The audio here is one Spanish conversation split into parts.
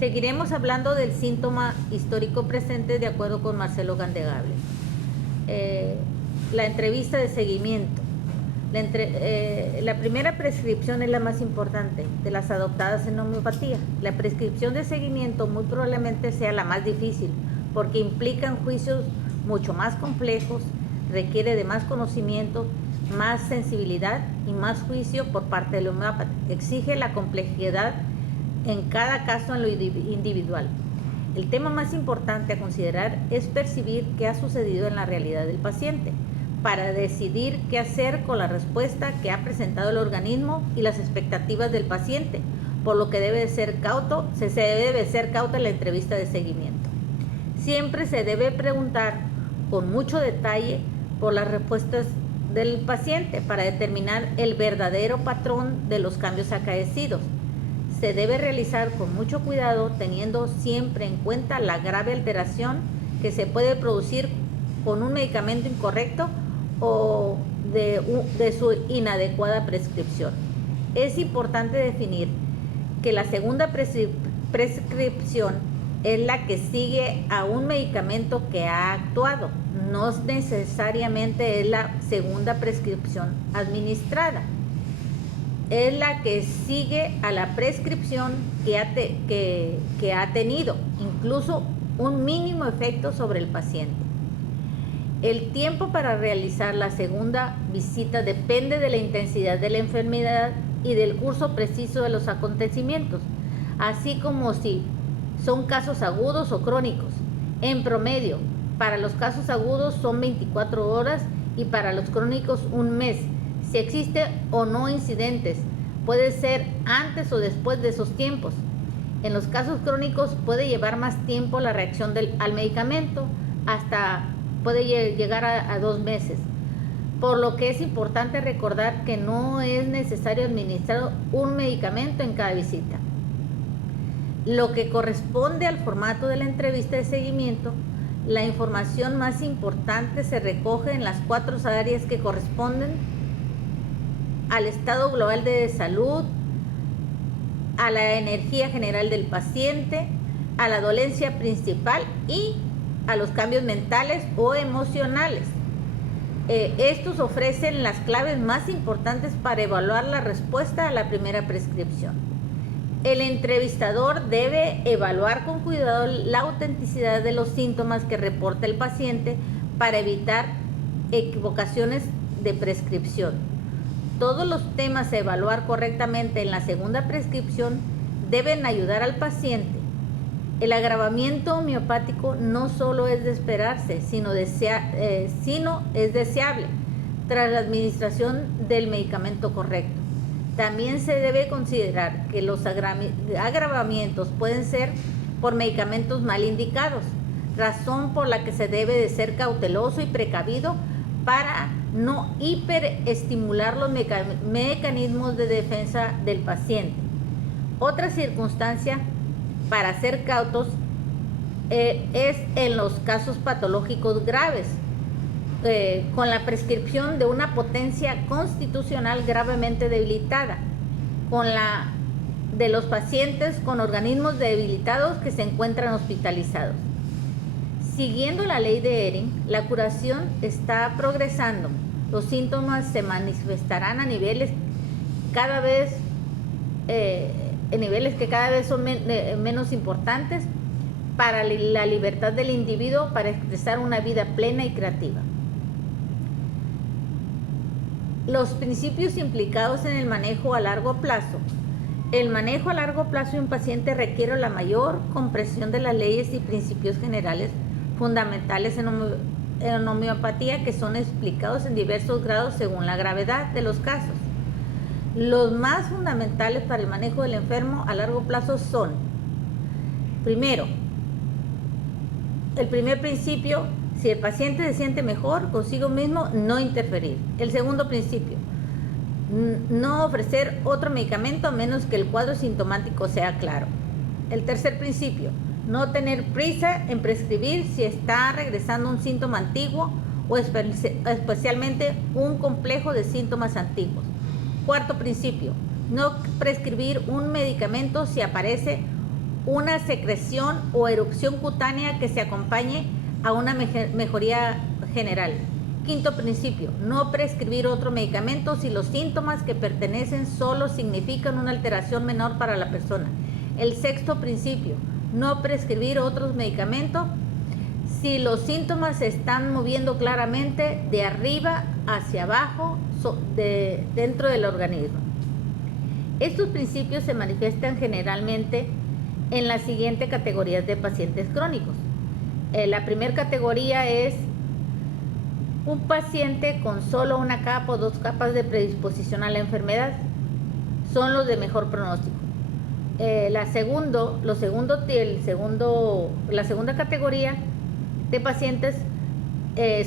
Seguiremos hablando del síntoma histórico presente de acuerdo con Marcelo Gandegable. La entrevista de seguimiento. La primera prescripción es la más importante de las adoptadas en homeopatía. La prescripción de seguimiento muy probablemente sea la más difícil porque implican juicios mucho más complejos, requiere de más conocimiento, más sensibilidad y más juicio por parte del homeópata. Exige la complejidad en cada caso en lo individual. El tema más importante a considerar es percibir qué ha sucedido en la realidad del paciente para decidir qué hacer con la respuesta que ha presentado el organismo y las expectativas del paciente, por lo que se debe ser cauta en la entrevista de seguimiento. Siempre se debe preguntar con mucho detalle por las respuestas del paciente para determinar el verdadero patrón de los cambios acaecidos. Se debe realizar con mucho cuidado, teniendo siempre en cuenta la grave alteración que se puede producir con un medicamento incorrecto o de su inadecuada prescripción. Es importante definir que la segunda prescripción es la que sigue a un medicamento que ha actuado, no necesariamente es la segunda prescripción administrada. Es la que sigue a la prescripción que ha tenido, incluso un mínimo efecto sobre el paciente. El tiempo para realizar la segunda visita depende de la intensidad de la enfermedad y del curso preciso de los acontecimientos, así como si son casos agudos o crónicos. En promedio, para los casos agudos son 24 horas y para los crónicos un mes. Si existe o no incidentes, puede ser antes o después de esos tiempos. En los casos crónicos puede llevar más tiempo la reacción al medicamento, hasta puede llegar a 2 meses. Por lo que es importante recordar que no es necesario administrar un medicamento en cada visita. Lo que corresponde al formato de la entrevista de seguimiento, la información más importante se recoge en las 4 áreas que corresponden al estado global de salud, a la energía general del paciente, a la dolencia principal y a los cambios mentales o emocionales. Estos ofrecen las claves más importantes para evaluar la respuesta a la primera prescripción. El entrevistador debe evaluar con cuidado la autenticidad de los síntomas que reporta el paciente para evitar equivocaciones de prescripción. Todos los temas a evaluar correctamente en la segunda prescripción deben ayudar al paciente. El agravamiento homeopático no solo es de esperarse, sino es deseable tras la administración del medicamento correcto. También se debe considerar que los agravamientos pueden ser por medicamentos mal indicados, razón por la que se debe de ser cauteloso y precavido para no hiperestimular los mecanismos de defensa del paciente. Otra circunstancia para ser cautos es en los casos patológicos graves, con la prescripción de una potencia constitucional gravemente debilitada, de los pacientes con organismos debilitados que se encuentran hospitalizados. Siguiendo la ley de Ehring, la curación está progresando. Los síntomas se manifestarán a niveles que cada vez son menos importantes para la libertad del individuo para expresar una vida plena y creativa. Los principios implicados en el manejo a largo plazo. El manejo a largo plazo de un paciente requiere la mayor comprensión de las leyes y principios generales fundamentales en homeopatía que son explicados en diversos grados según la gravedad de los casos. Los más fundamentales para el manejo del enfermo a largo plazo son: primero, el primer principio, si el paciente se siente mejor consigo mismo, no interferir. El segundo principio, no ofrecer otro medicamento a menos que el cuadro sintomático sea claro. El tercer principio, no tener prisa en prescribir si está regresando un síntoma antiguo o especialmente un complejo de síntomas antiguos. Cuarto principio, no prescribir un medicamento si aparece una secreción o erupción cutánea que se acompañe a una mejoría general. Quinto principio, no prescribir otro medicamento si los síntomas que pertenecen solo significan una alteración menor para la persona. El sexto principio, no prescribir otros medicamentos si los síntomas se están moviendo claramente de arriba hacia abajo dentro del organismo. Estos principios se manifiestan generalmente en las siguientes categorías de pacientes crónicos. La primera categoría es un paciente con solo una capa o dos capas de predisposición a la enfermedad. Son los de mejor pronóstico. La segunda categoría de pacientes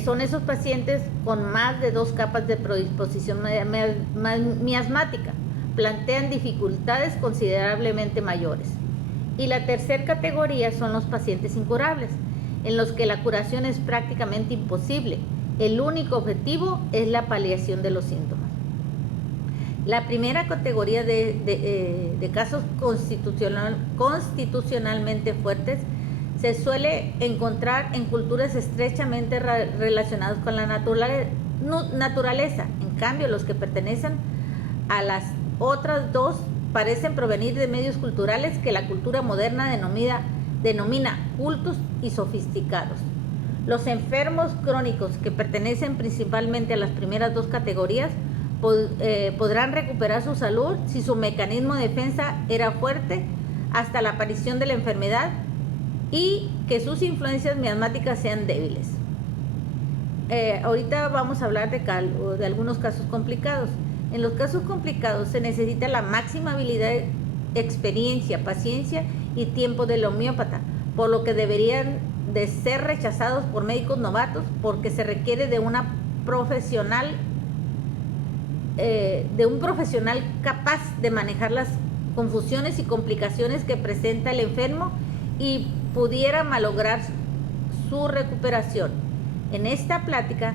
son esos pacientes con más de dos capas de predisposición miasmática. Plantean dificultades considerablemente mayores. Y la tercera categoría son los pacientes incurables, en los que la curación es prácticamente imposible. El único objetivo es la paliación de los síntomas. La primera categoría de casos constitucionalmente fuertes se suele encontrar en culturas estrechamente relacionadas con la naturaleza. En cambio, los que pertenecen a las otras dos parecen provenir de medios culturales que la cultura moderna denomina cultos y sofisticados. Los enfermos crónicos que pertenecen principalmente a las primeras dos categorías podrán recuperar su salud si su mecanismo de defensa era fuerte hasta la aparición de la enfermedad y que sus influencias miasmáticas sean débiles. Ahorita vamos a hablar de algunos casos complicados. En los casos complicados se necesita la máxima habilidad, experiencia, paciencia y tiempo del homeópata, por lo que deberían de ser rechazados por médicos novatos porque se requiere de un profesional capaz de manejar las confusiones y complicaciones que presenta el enfermo y pudiera malograr su recuperación. En esta plática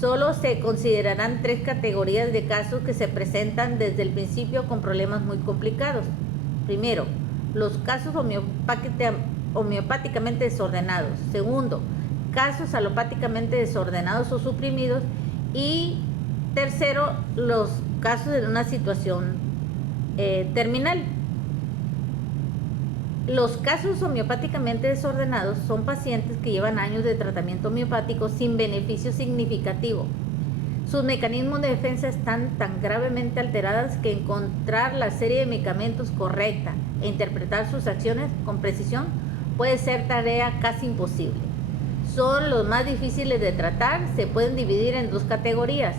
solo se considerarán tres categorías de casos que se presentan desde el principio con problemas muy complicados. Primero, los casos homeopáticamente desordenados. Segundo, casos alopáticamente desordenados o suprimidos. Y tercero, los casos en una situación terminal. Los casos homeopáticamente desordenados son pacientes que llevan años de tratamiento homeopático sin beneficio significativo. Sus mecanismos de defensa están tan gravemente alterados que encontrar la serie de medicamentos correcta e interpretar sus acciones con precisión puede ser tarea casi imposible. Son los más difíciles de tratar. Se pueden dividir en dos categorías: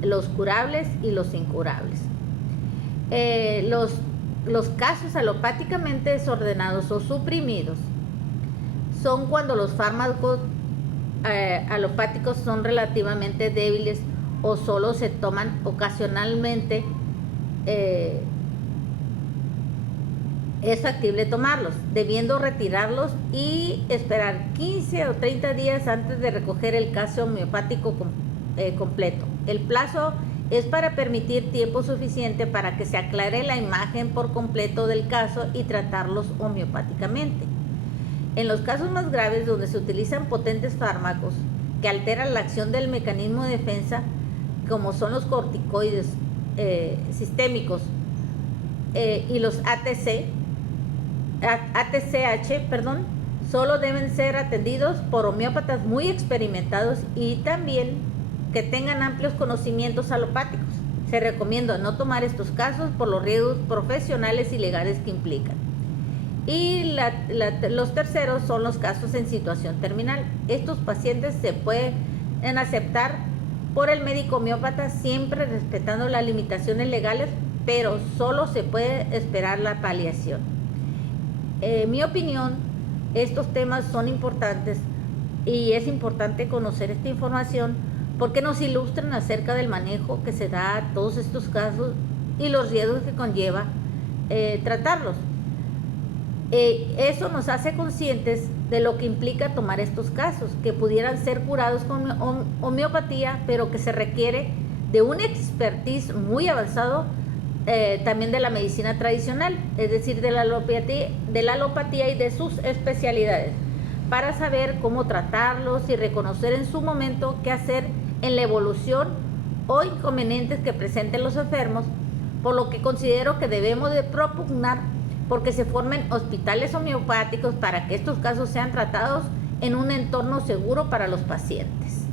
los curables y los incurables. Los casos alopáticamente desordenados o suprimidos son cuando los fármacos alopáticos son relativamente débiles o solo se toman ocasionalmente. Es factible tomarlos, debiendo retirarlos y esperar 15 o 30 días antes de recoger el caso homeopático completo. El plazo es para permitir tiempo suficiente para que se aclare la imagen por completo del caso y tratarlos homeopáticamente. En los casos más graves, donde se utilizan potentes fármacos que alteran la acción del mecanismo de defensa, como son los corticoides sistémicos y los ATCH, solo deben ser atendidos por homeópatas muy experimentados y también que tengan amplios conocimientos alopáticos. Se recomienda no tomar estos casos por los riesgos profesionales y legales que implican. Y los terceros son los casos en situación terminal. Estos pacientes se pueden aceptar por el médico homeópata siempre respetando las limitaciones legales, pero solo se puede esperar la paliación. En mi opinión, estos temas son importantes y es importante conocer esta información porque nos ilustran acerca del manejo que se da a todos estos casos y los riesgos que conlleva tratarlos. Eso nos hace conscientes de lo que implica tomar estos casos, que pudieran ser curados con homeopatía, pero que se requiere de un expertise muy avanzado también de la medicina tradicional, es decir, de la alopatía y de sus especialidades, para saber cómo tratarlos y reconocer en su momento qué hacer en la evolución o inconvenientes que presenten los enfermos, por lo que considero que debemos de propugnar porque se formen hospitales homeopáticos para que estos casos sean tratados en un entorno seguro para los pacientes.